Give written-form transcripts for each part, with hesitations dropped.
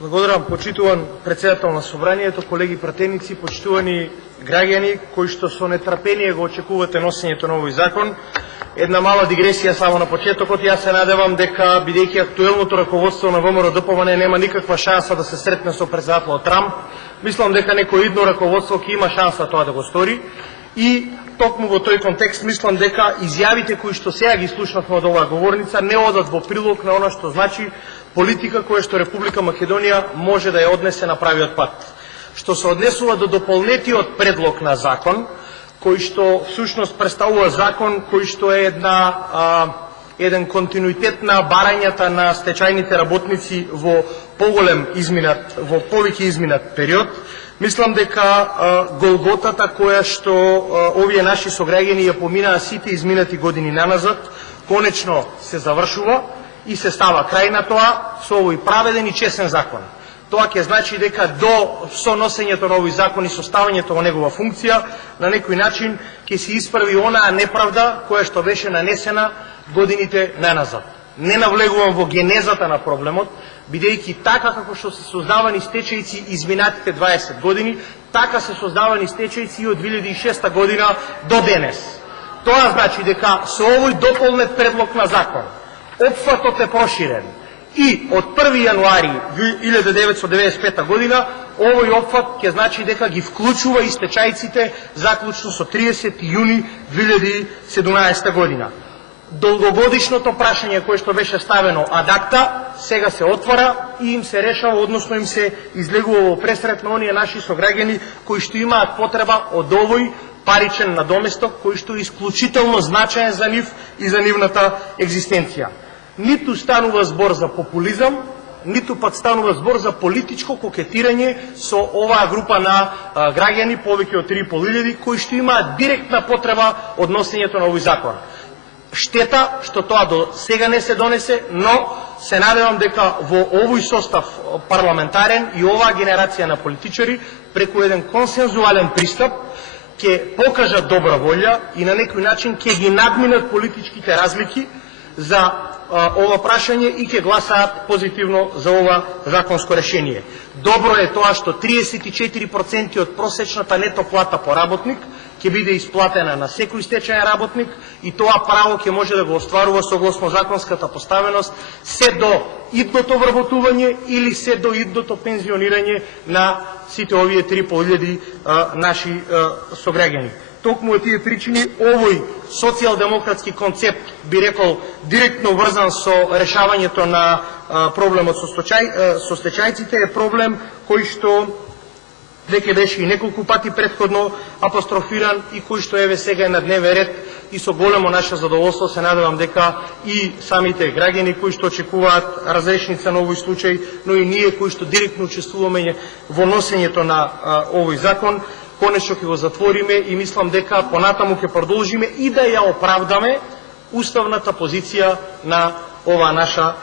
Благодарам, почитуван председател на Собранието, колеги пратеници, почитувани граѓани кои што со нетрпение го очекувате носењето на овој закон. Една мала дигресија само на почетокот. Јас се надевам дека, бидејќи актуелното раководство на ВМРО-ДПМН нема никаква шанса да се сретне со председателот Трамп, мислам дека некој идно раководство ќе има шанса тоа да го стори. И токму во тој контекст мислам дека изјавите кои што сега ги слушнавме од оваа говорница не одат во прилог на она што значи политика која што Република Македонија може да ја однесе на правиот пат. Што се однесува до дополнетиот предлог на закон, кој што всушност представува закон кој што е еден континуитет на барањата на стечајните работници во повеќе изминат период. Мислам дека голготата која што овие наши сограѓани ја поминаа сите изминати години наназад, конечно се завршува и се става крај на тоа со овој праведен и честен закон. Тоа ќе значи дека до соносењето на овој закон и составањето во негова функција, на некој начин ќе се исправи онаа неправда која што беше нанесена годините наназад. Не навлегувам во генезата на проблемот, бидејќи така како што се создавани стечајци изминатите 20 години, така се создавани стечајци од 2006 година до денес. Тоа значи дека со овој дополнет предлог на закон опфатот е проширен и од 1. јануари 1995 година овој опфат ќе значи дека ги вклучува и стечајците заклучно со 30. јуни 2017 година. Долгогодишното прашање кое што беше ставено ад акта, сега се отвора и им се решава, односно им се излегува во пресрет на оние наши сограѓани кои што имаат потреба од овој паричен надоместок, кој што е исклучително значаен за нив и за нивната екзистенција. Ниту станува збор за популизам, ниту пак станува збор за политичко кокетирање со оваа група на граѓани, повеќе од 3.500, кои што имаат директна потреба од носењето на овој закон. Штета што тоа до сега не се донесе, но се надевам дека во овој состав парламентарен и оваа генерација на политичари преку еден консензуален пристап ќе покажат добра волја и на некој начин ќе ги надминат политичките разлики за ова прашање и ќе гласаат позитивно за ова законско решение. Добро е тоа што 34% од просечната нето плата по работник ќе биде исплатена на секој стечаен работник и тоа право ќе може да го остварува согласно законската поставеност се до идното вработување или се до идното пензионирање на сите овие 3.500 наши сограѓани. Токму од тие причини овој социјалдемократски концепт, би рекол, директно врзан со решавањето на проблемот со стечајците е проблем кој што веќе беше и неколку пати претходно апострофиран и кој што еве сега е на дневен ред и со големо наше задоволство се надевам дека и самите граѓани кои што очекуваат разрешница на овој случај, но и ние кои што директно учествуваме во носењето на овој закон, конечно ќе го затвориме и мислам дека понатаму ќе продолжиме и да ја оправдаме уставната позиција на оваа наша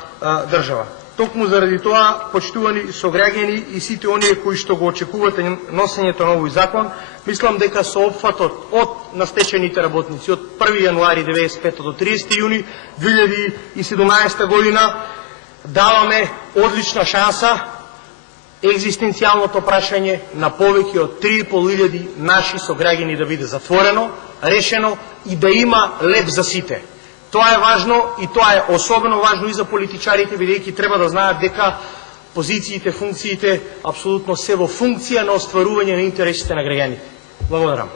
држава. Токму заради тоа, почитувани сограѓани и сите оние кои што го очекувате носењето на овој закон, мислам дека со опфатот од настечените работници од 1. јануари 1995 до 30. јуни 2017 година даваме одлична шанса екзистенцијалното прашање на повеќе од 3.500 наши сограѓани да биде затворено, решено и да има леп за сите. Тоа е важно и тоа е особено важно и за политичарите, бидејќи треба да знаат дека позициите, функциите апсолутно се во функција на остварување на интересите на граѓаните. Благодарам.